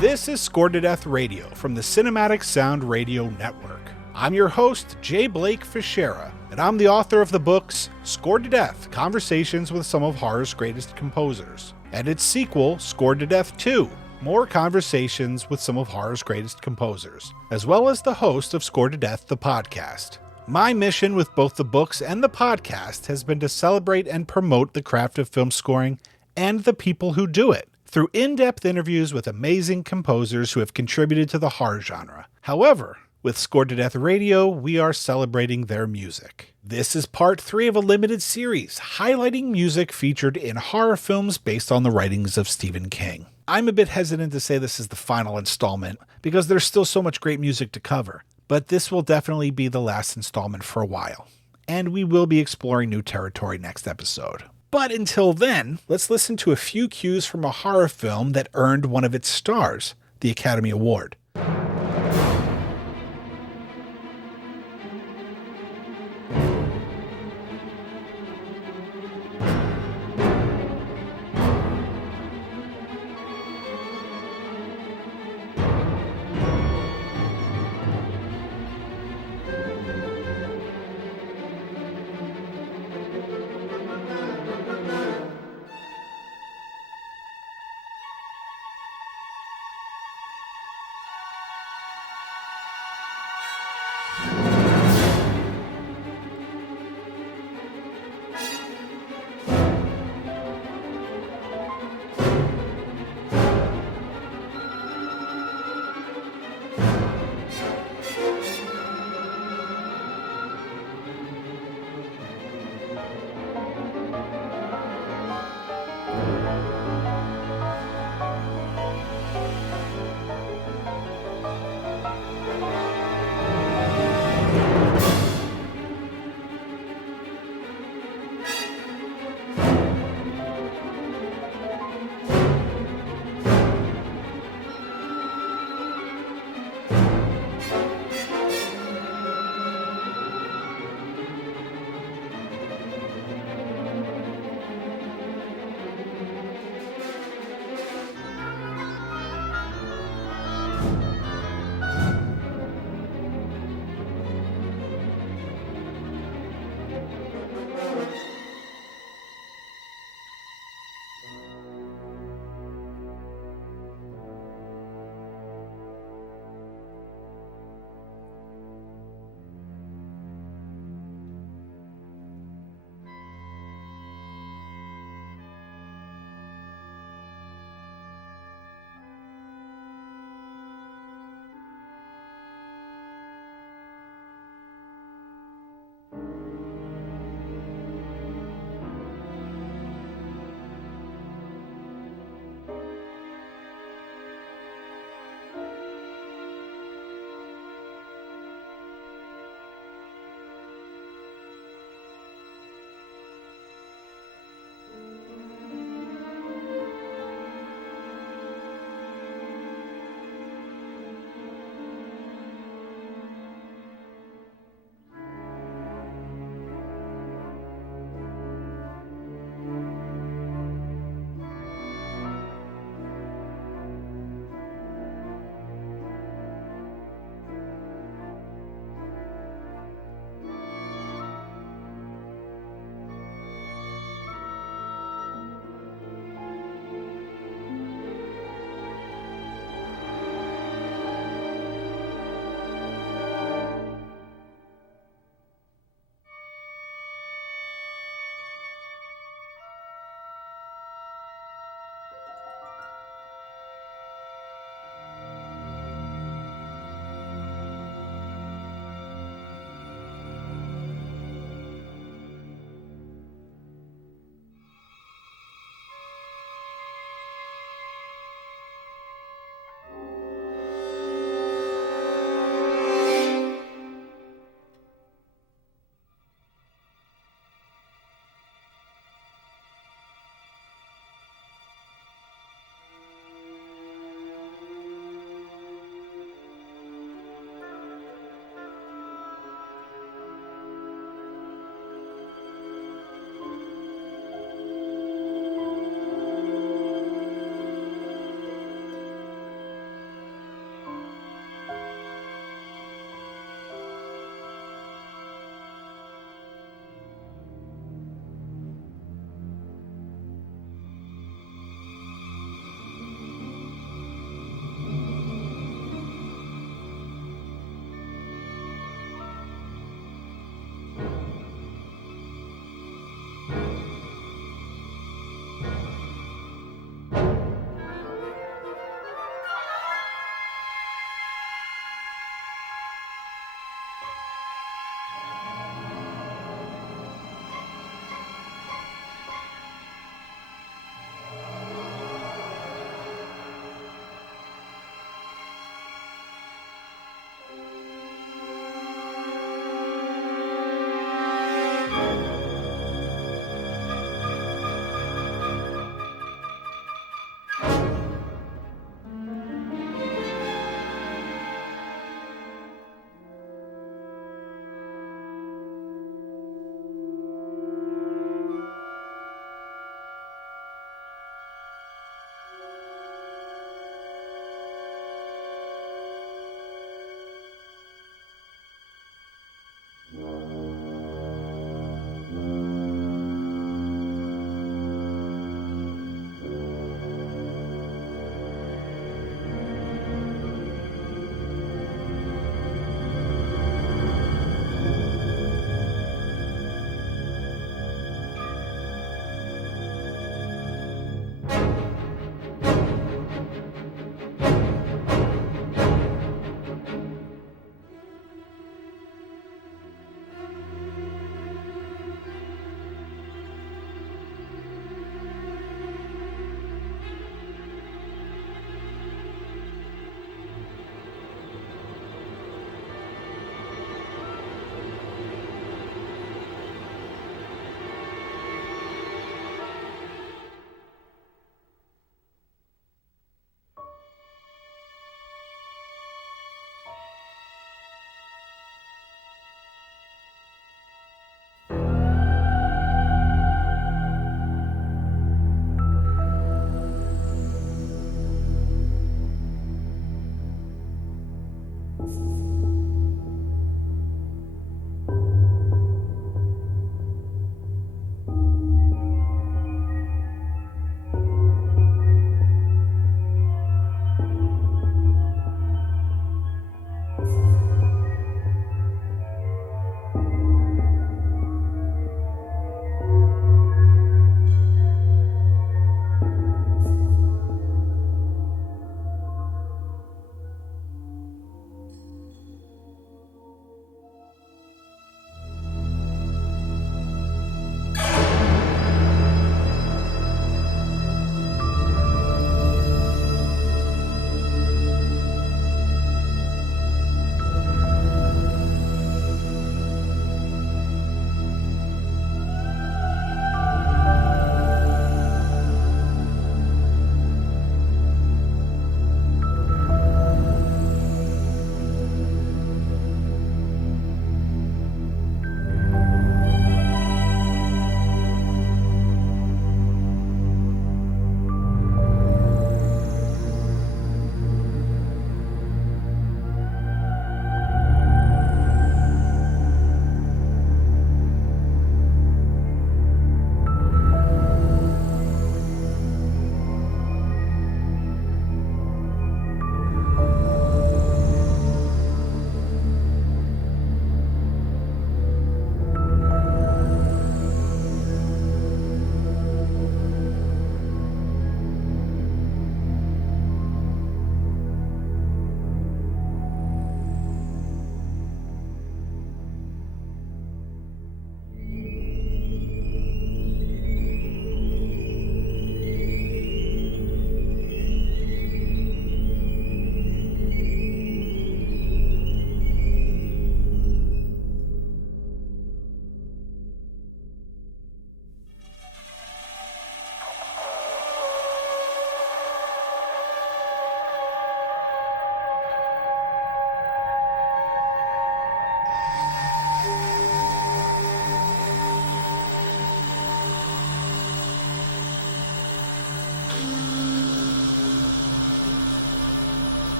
This is Scored to Death Radio from the Cinematic Sound Radio Network. I'm your host, J. Blake Fichera, and I'm the author of the books Scored to Death, Conversations with Some of Horror's Greatest Composers, and its sequel, Scored to Death 2, More Conversations with Some of Horror's Greatest Composers, as well as the host of Scored to Death, the podcast. My mission with both the books and the podcast has been to celebrate and promote the craft of film scoring and the people who do it, through in-depth interviews with amazing composers who have contributed to the horror genre. However, with Scored to Death Radio, we are celebrating their music. This is part 3 of a limited series highlighting music featured in horror films based on the writings of Stephen King. I'm a bit hesitant to say this is the final installment because there's still so much great music to cover, but this will definitely be the last installment for a while, and we will be exploring new territory next episode. But until then, let's listen to a few cues from a horror film that earned one of its stars, the Academy Award.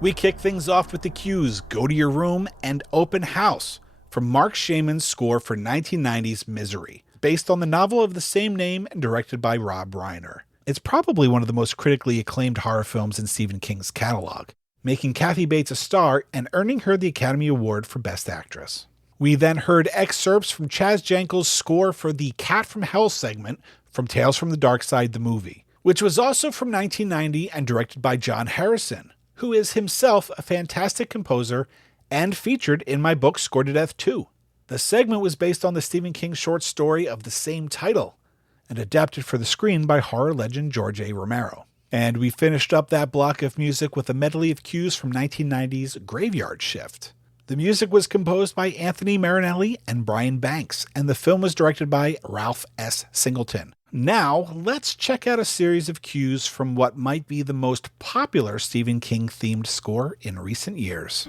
We kick things off with the cues Go to Your Room and Open House from Mark Shaman's score for 1990's Misery, based on the novel of the same name and directed by Rob Reiner. It's probably one of the most critically acclaimed horror films in Stephen King's catalog, making Kathy Bates a star and earning her the Academy Award for Best Actress. We then heard excerpts from Chaz Jankel's score for the Cat from Hell segment from Tales from the Dark Side, the movie, which was also from 1990 and directed by John Harrison, who is himself a fantastic composer and featured in my book Scored to Death 2. The segment was based on the Stephen King short story of the same title and adapted for the screen by horror legend George A. Romero. And we finished up that block of music with a medley of cues from 1990's Graveyard Shift. The music was composed by Anthony Marinelli and Brian Banks, and the film was directed by Ralph S. Singleton. Now, let's check out a series of cues from what might be the most popular Stephen King-themed score in recent years.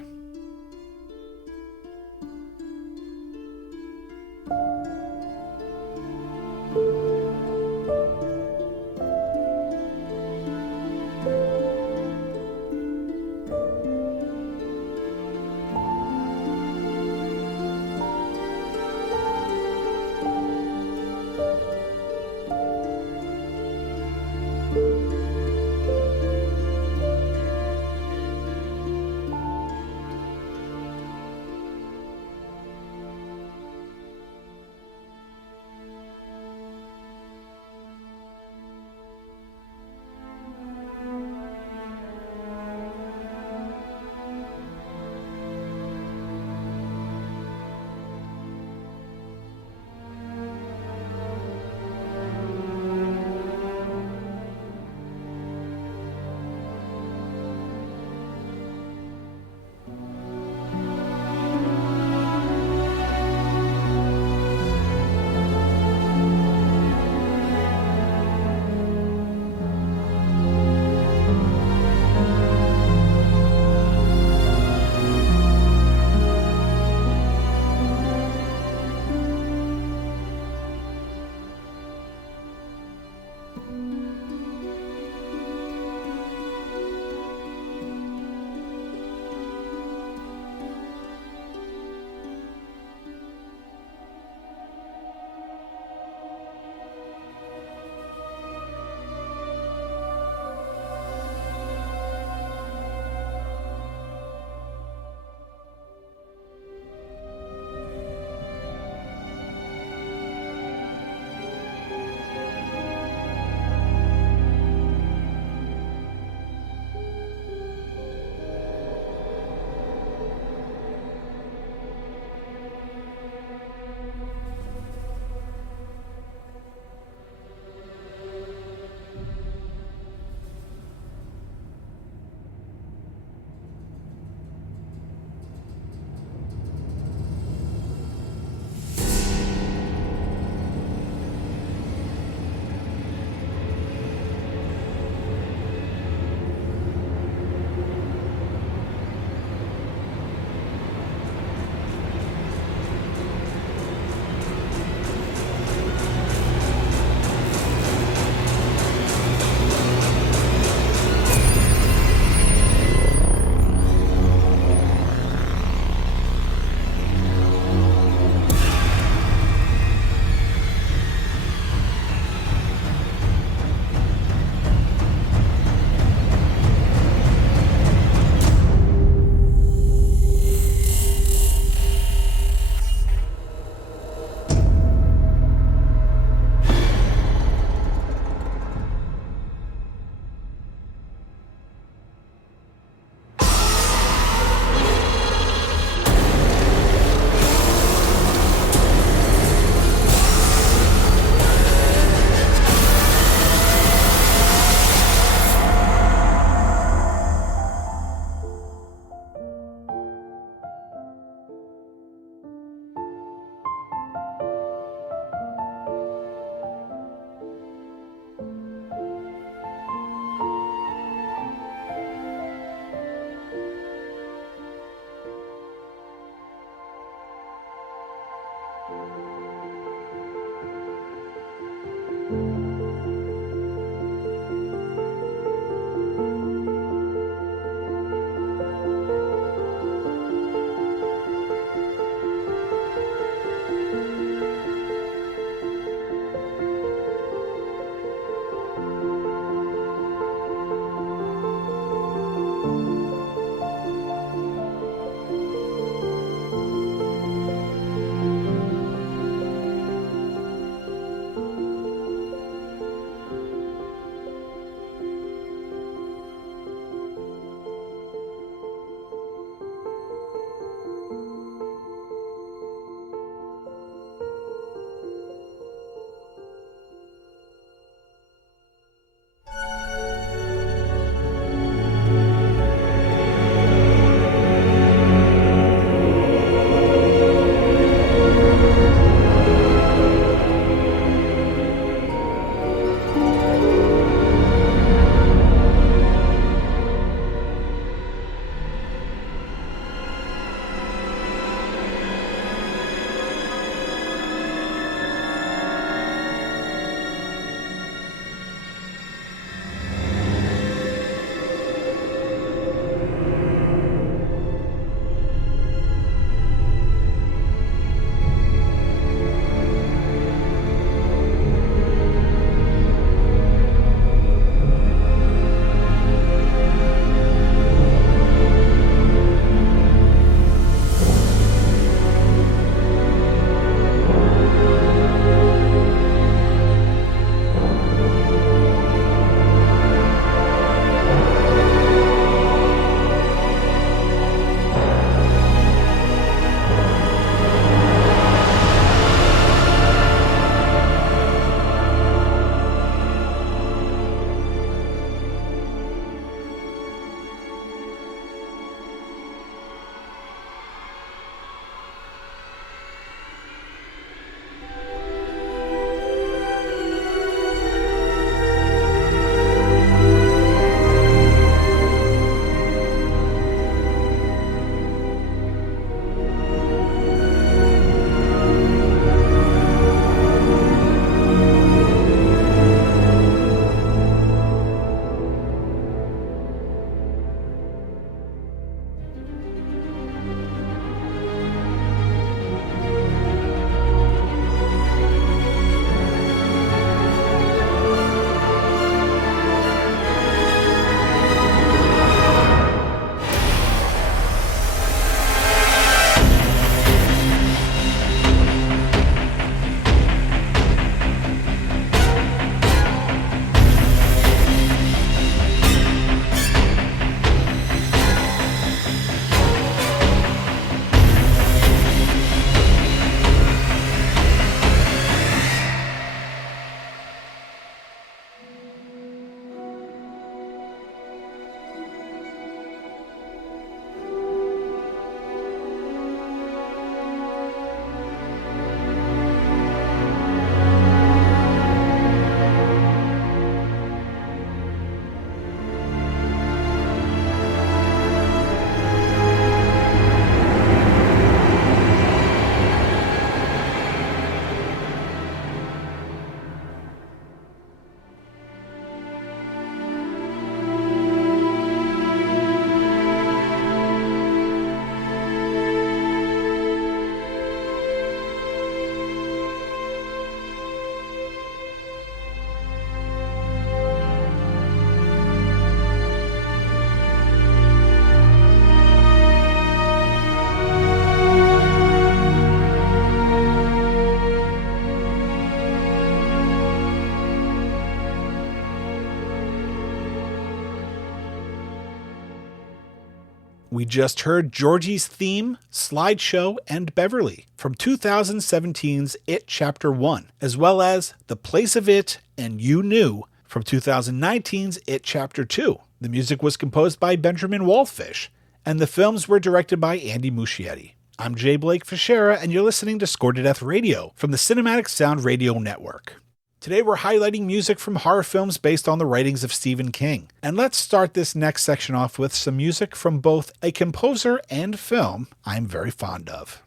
We just heard Georgie's Theme, Slideshow, and Beverly from 2017's It Chapter 1, as well as The Place of It and You Knew from 2019's It Chapter 2. The music was composed by Benjamin Wallfish, and the films were directed by Andy Muschietti. I'm J. Blake Fichera, and you're listening to Score to Death Radio from the Cinematic Sound Radio Network. Today we're highlighting music from horror films based on the writings of Stephen King. And let's start this next section off with some music from both a composer and film I'm very fond of.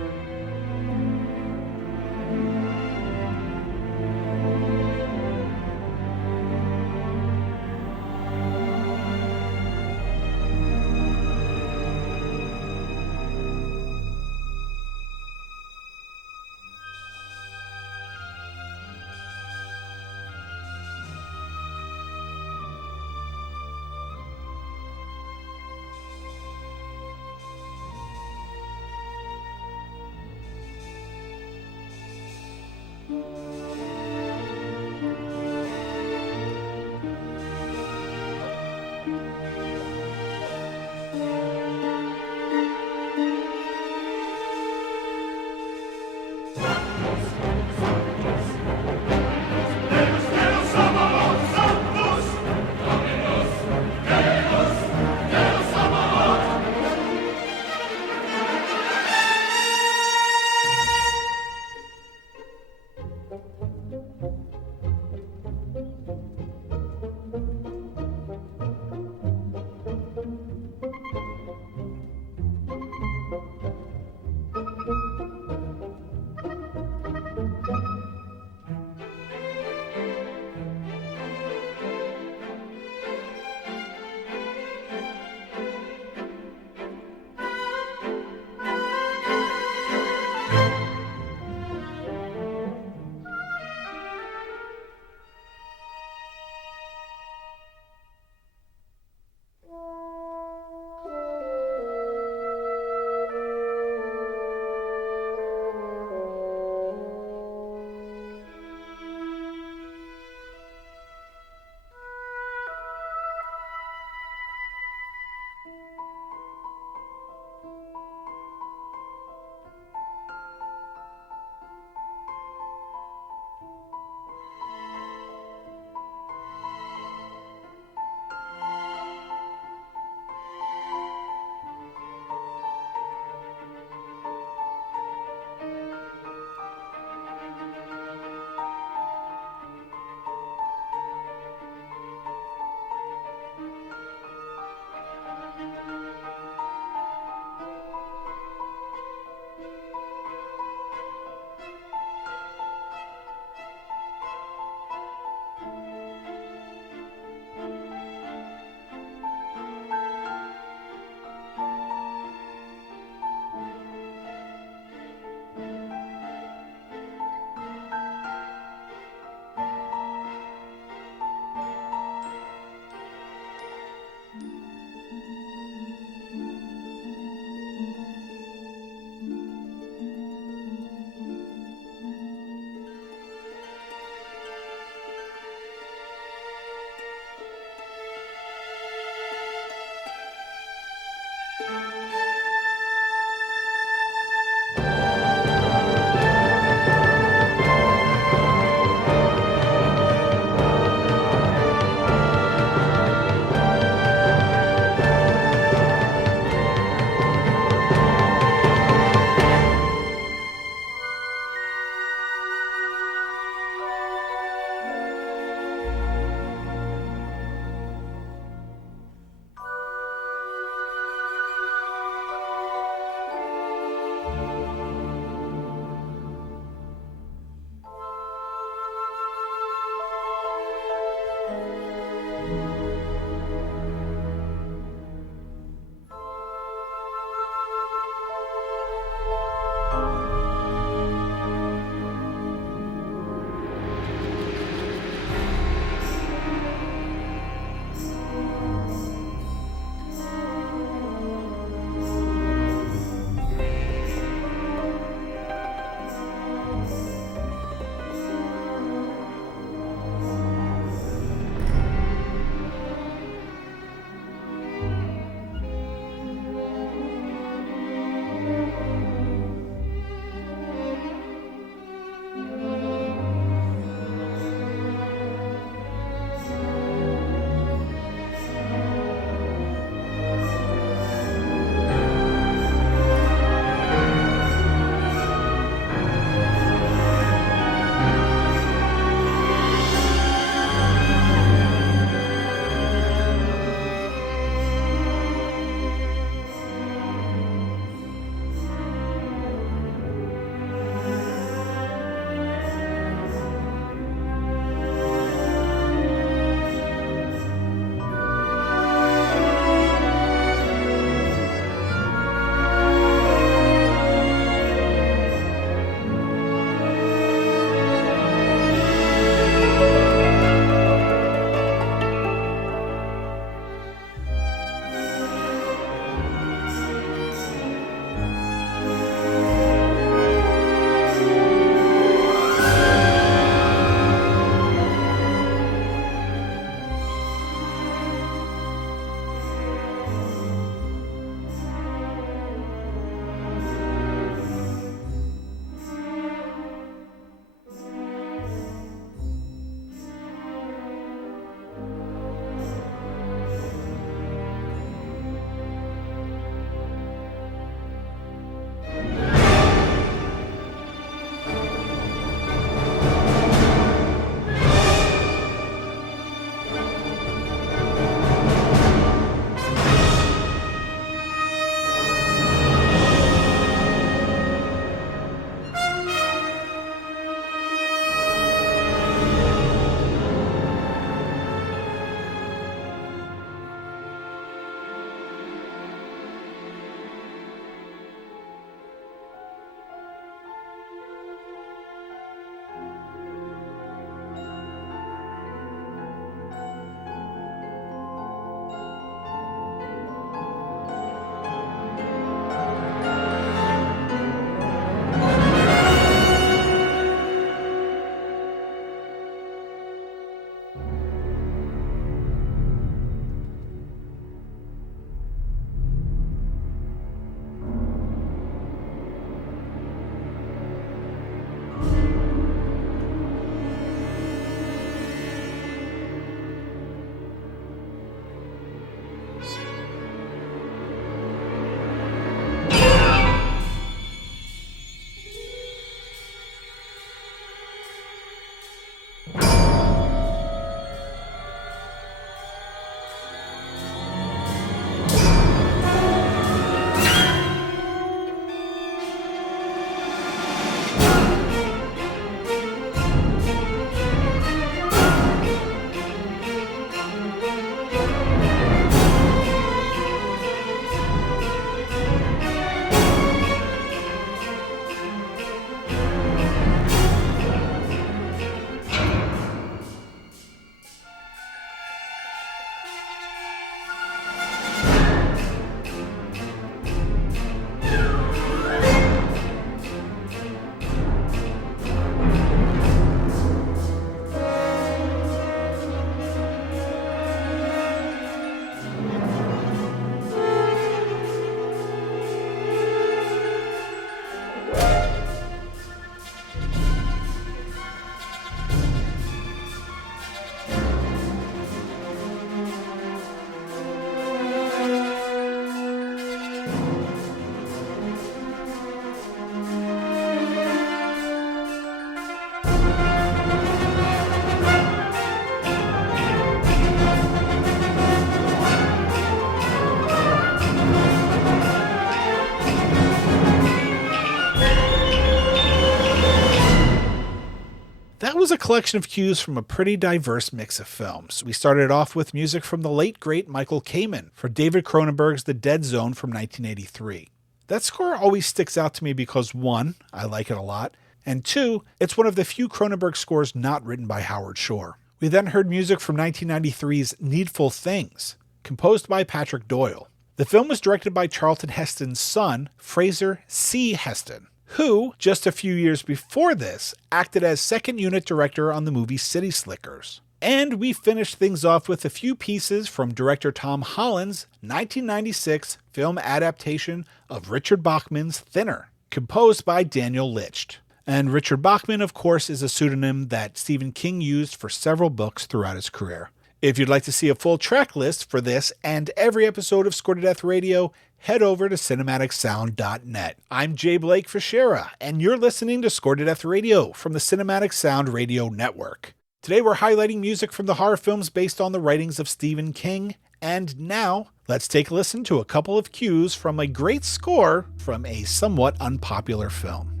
collection of cues from a pretty diverse mix of films. We started off with music from the late great Michael Kamen for David Cronenberg's The Dead Zone from 1983. That score always sticks out to me because 1, I like it a lot, and 2, it's one of the few Cronenberg scores not written by Howard Shore. We then heard music from 1993's Needful Things, composed by Patrick Doyle. The film was directed by Charlton Heston's son, Fraser C. Heston, who, just a few years before this, acted as second unit director on the movie City Slickers. And we finished things off with a few pieces from director Tom Holland's 1996 film adaptation of Richard Bachman's Thinner, composed by Daniel Licht. And Richard Bachman, of course, is a pseudonym that Stephen King used for several books throughout his career. If you'd like to see a full track list for this and every episode of Score to Death Radio, head over to cinematicsound.net. I'm Jay Blake Fichera, and you're listening to Score to Death Radio from the Cinematic Sound Radio Network. Today we're highlighting music from the horror films based on the writings of Stephen King, and now let's take a listen to a couple of cues from a great score from a somewhat unpopular film.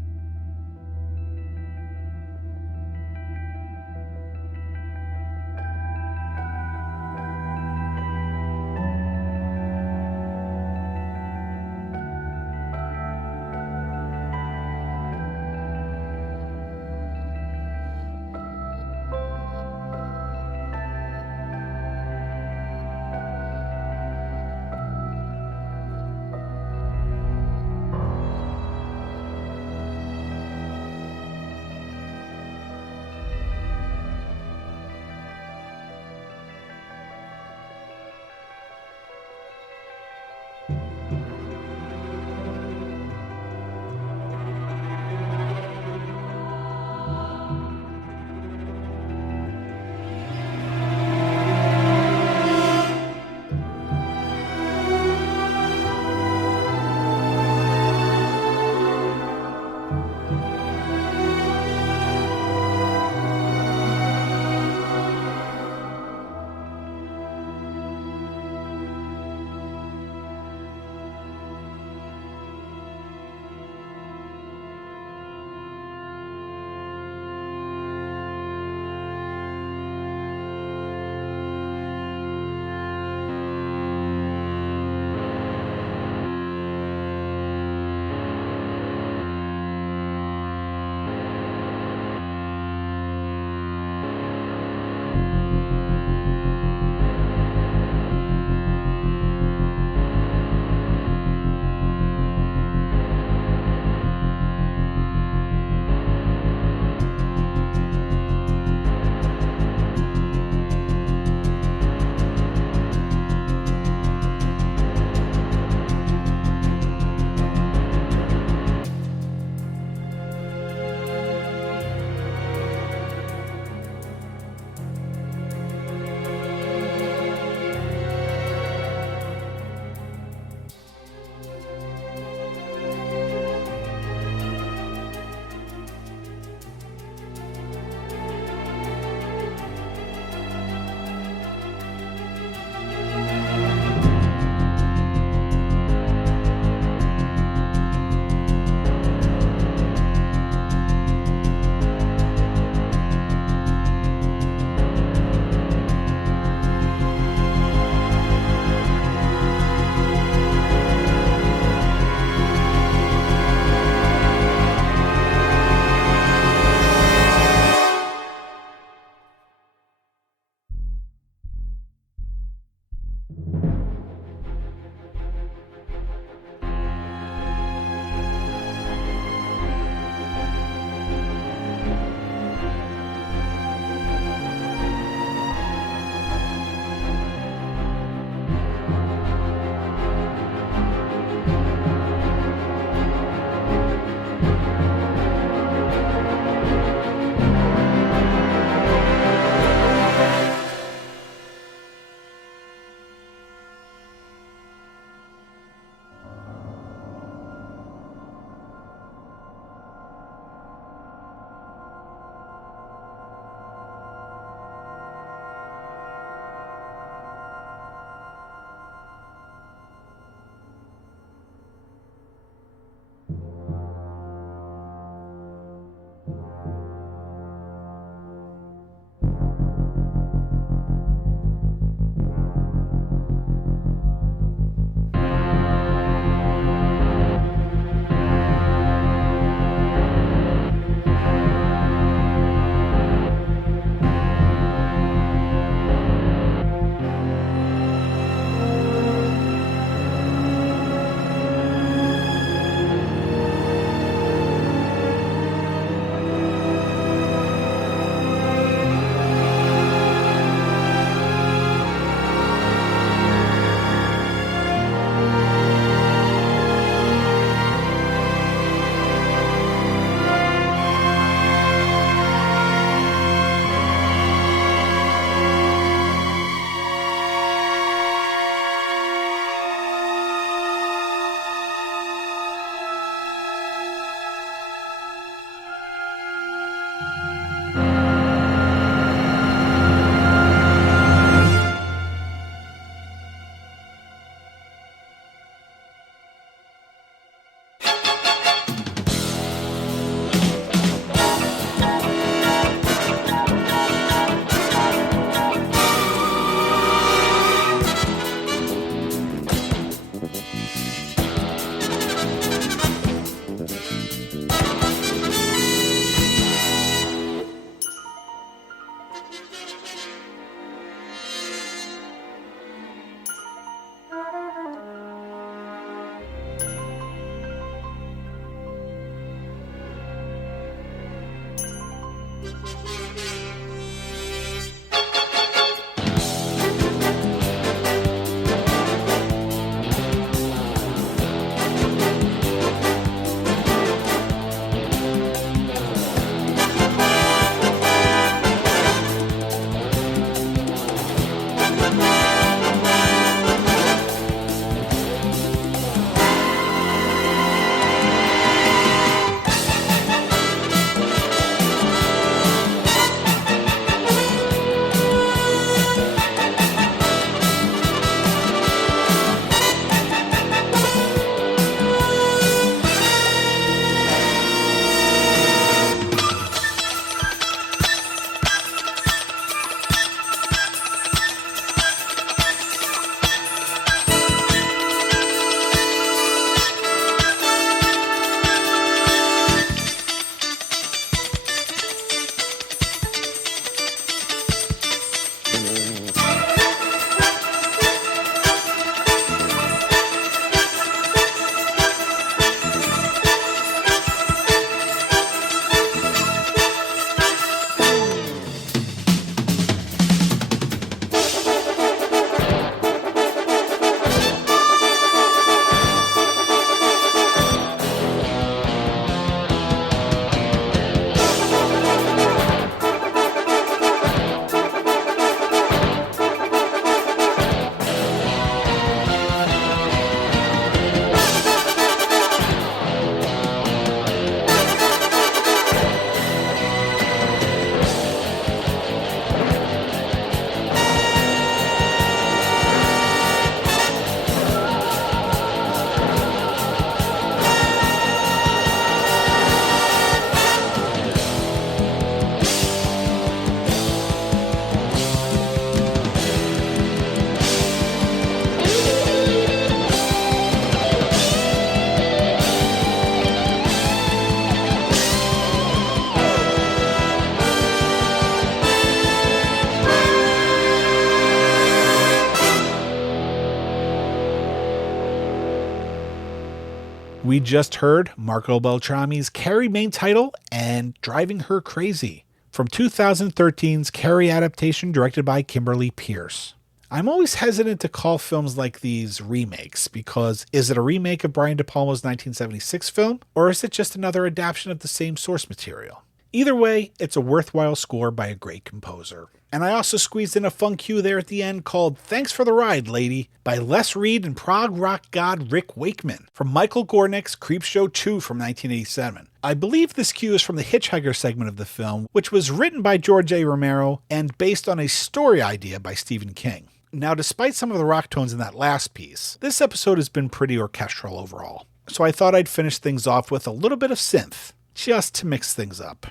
We just heard Marco Beltrami's Carrie main title and Driving Her Crazy from 2013's Carrie adaptation directed by Kimberly Pierce. I'm always hesitant to call films like these remakes because is it a remake of Brian De Palma's 1976 film or is it just another adaptation of the same source material? Either way, it's a worthwhile score by a great composer. And I also squeezed in a fun cue there at the end called Thanks for the Ride, Lady by Les Reed and prog rock god Rick Wakeman from Michael Gornick's Creepshow 2 from 1987. I believe this cue is from the Hitchhiker segment of the film, which was written by George A. Romero and based on a story idea by Stephen King. Now, despite some of the rock tones in that last piece, this episode has been pretty orchestral overall. So I thought I'd finish things off with a little bit of synth, just to mix things up.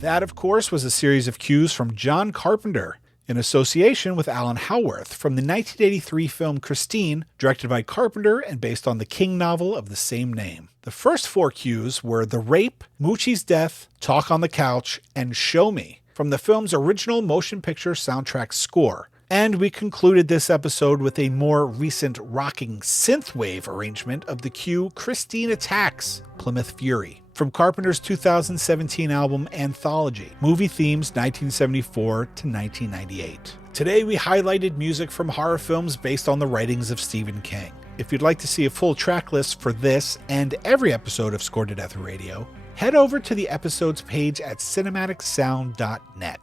That, of course, was a series of cues from John Carpenter, in association with Alan Howarth, from the 1983 film Christine, directed by Carpenter and based on the King novel of the same name. The first 4 cues were The Rape, Moochie's Death, Talk on the Couch, and Show Me, from the film's original motion picture soundtrack score. And we concluded this episode with a more recent rocking synthwave arrangement of the cue Christine Attacks, Plymouth Fury, from Carpenter's 2017 album Anthology, Movie Themes 1974 to 1998. Today we highlighted music from horror films based on the writings of Stephen King. If you'd like to see a full track list for this and every episode of Score to Death Radio, head over to the episodes page at cinematicsound.net.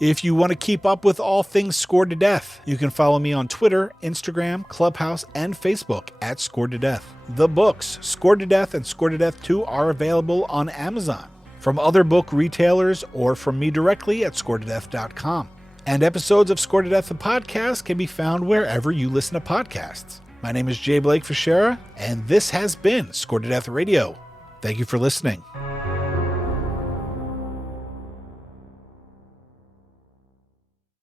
If you want to keep up with all things Scored to Death, you can follow me on Twitter, Instagram, Clubhouse, and Facebook at Scored to Death. The books, Scored to Death and Scored to Death 2, are available on Amazon, from other book retailers, or from me directly at scoredtodeath.com. And episodes of Scored to Death, the podcast, can be found wherever you listen to podcasts. My name is J. Blake Fichera, and this has been Scored to Death Radio. Thank you for listening.